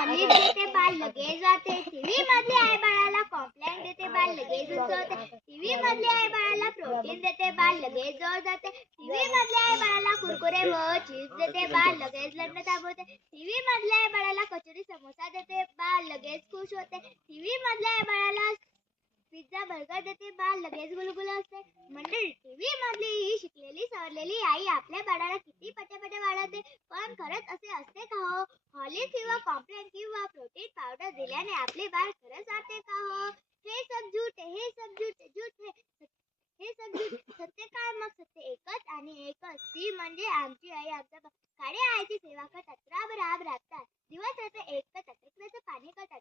Horlicks देते बाळ लगेच जाते. टीव्ही मधले आई बाळाला कॉम्प्लॅन देते बाळ लगेच उचलते. टीव्ही मधले आई बाळाला प्रोटीन देते बाळ लगेच जवळ जाते. टीव्ही मधले आई बाळाला कुरकुरे व चिप्स देते बाळ लगेच लग्न थांबवते. टीव्ही मधल्या आई बाळाला कचोरी समोसा देते बाळ लगेच खुश होते. टीव्ही मधल्या आईचा बर्गर देते बाळ लगेच गुलगुल असते. मंडळी टीव्ही मधली ही शिकलेली सवरलेली आई आपल्या बाळाला किती पटापट वाढवते? पण खरंच असे असते का हो? हॉलिक्स किंवा कॉम्प्लेन किंवा प्रोटीन पावडर दिल्याने आपले बाळ खरंच वाढते का हो? हे सब झूट हे सब झूट आहे, हे हे सब झूट सत्य काय मग? सत्य एकच आणि एकच. ती म्हणजे आमची आई आमचा काळे आईची सेवा करतात राब राब राबतात दिवस रात्र एक करतात लेकराचं पाणी करतात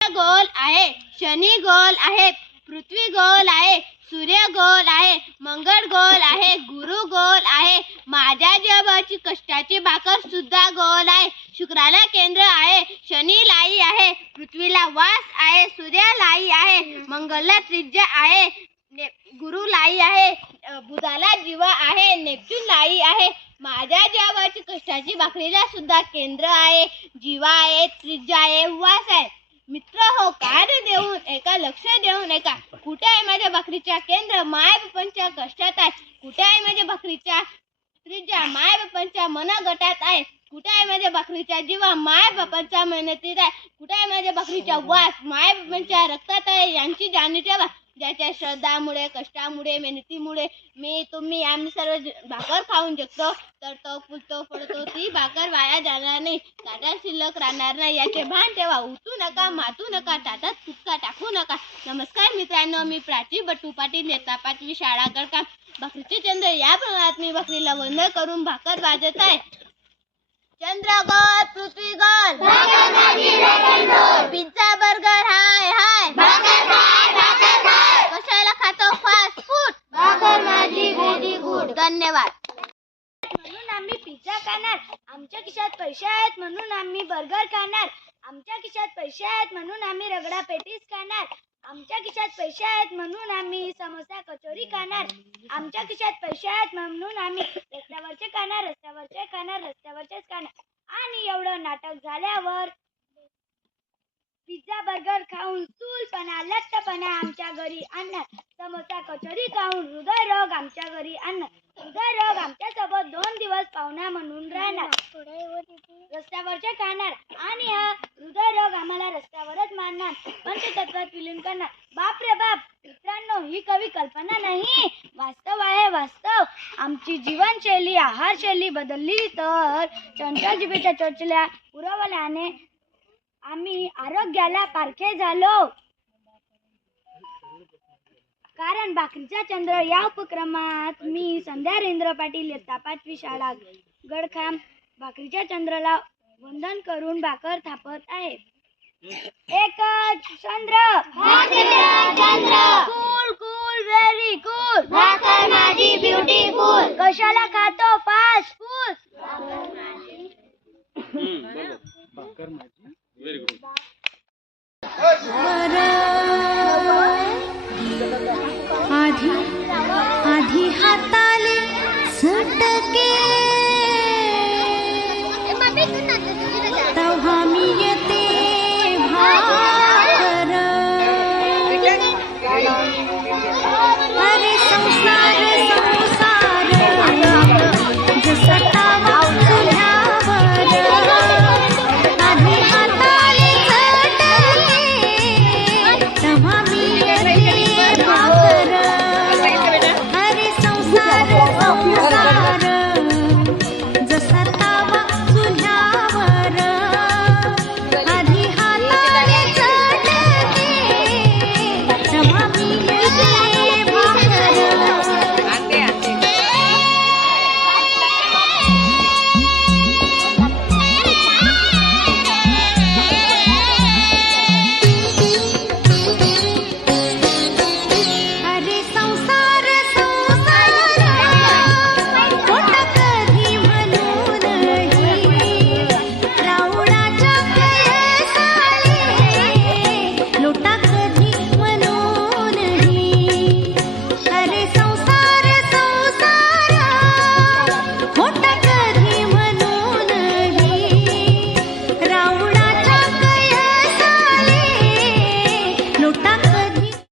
गोल आहे शनी गोल आहे पृथ्वी गोल आहे सूर्य गोल आहे मंगळ गोल आहे गुरु गोल आहे माझ्या जगाची कष्टाची भाकर सुद्धा गोल आहे. शुक्राला केंद्र आहे शनी लाई आहे पृथ्वीला वास आहे सूर्य लाई आहे मंगलला त्रिज्या आहे गुरु लाई आहे बुधाला जीवा आहे नेपच्यून लाई आहे माझ्या जीवाची कष्टाची भाकरीला सुद्धा केंद्र आहे जीवा आहे त्रिज्या आहे वास आहे. मित्र हो कार्य देऊन एका लक्ष देऊन एका कुठे आहे माझ्या भाकरीच्या केंद्र? माय बापांच्या कष्टात आहे. कुठे आहे माझ्या भाकरीच्या त्रिज्या? माय बापांच्या मनगटात आहे. कुठे आहे माझ्या भाकरीच्या जीवा? माय बापांच्या मेहनतीत आहे. कुठे आहे माझ्या भाकरीच्या वास? माय बापांच्या रक्तात आहे. यांची जाणीव ठेवा. ज्याच्या श्रद्धामुळे कष्टामुळे मेहनतीमुळे मी तुम्ही आम्ही सर्व भाकर खाऊन जगतो. तर तो फुलतो पडतो ती भाकर वाया जाणार नाही. ताटात शिल्लक राहणार नाही. याचे भान ठेवा. उठू नका मातू नका ताटात फुटका टाकू नका. नमस्कार मित्रांनो मी प्राची बट्टू पाटील इयत्ता पाचवी शाळा करता भाकरीचे चंद्र या प्रमाणात मी भाकरीला बंद करून भाकर वाजत आहे. चंद्र गोल पृथ्वी गोल पिझ्झा बर्गर हाय हाय कशाला खातो फास्ट फूड धन्यवाद. म्हणून आम्ही पिझ्झा खाणार. आमच्या खिशात पैसे आहेत म्हणून आम्ही बर्गर खाणार. आमच्या खिशात पैसे आहेत म्हणून आम्ही रगडा पेटीस खाणार. आमच्या खिशात पैसे आहेत म्हणून आम्ही समोसा कचोरी खाणार. आमच्या खिशात पैसे आहेत म्हणून आम्ही रस्त्यावरचे खाणार रस्त्यावरचे खाणार रस्त्यावरचेच खाणार. आणि एवढं नाटक झाल्यावर पिझ्झा बर्गर खाऊन चूलपणा लठ्ठपणा आमच्या घरी आणणार. समोसा कचोरी खाऊन हृदयरोग आमच्या घरी आणणार. हृदयरोग रोग आमच्यासोबत दोन दिवस पाहुणा म्हणून राहणार. रस्त्यावरचे खाणार आणि हा हृदयरोग आम्हाला रस्त्यावरच मारणार पंचतत्वात विलीन करणार. बाप रे बाप मित्रांनो ही कवी कल्पना नाही. वास्तव आहे वास्तव. आमची जीवनशैली आहारशैली बदलली तर चंचल जिभेच्या चोचल्या पुरवल्याने आम्ही आरोग्याला पारखे झालो. कारण भाकरीचा चंद्र या उपक्रमात मी संध्या रेंद्र पाटील इयत्ता पाचवी शाळा गडखाम भाकरीच्या चंद्राला वंदन करून भाकर थापत आहे. एकच चंद्र! कूल कूल व्हेरी कूल भाकर माझी ब्युटीफुल कशाला खातो? फास्ट आधी आधी हाताले सटके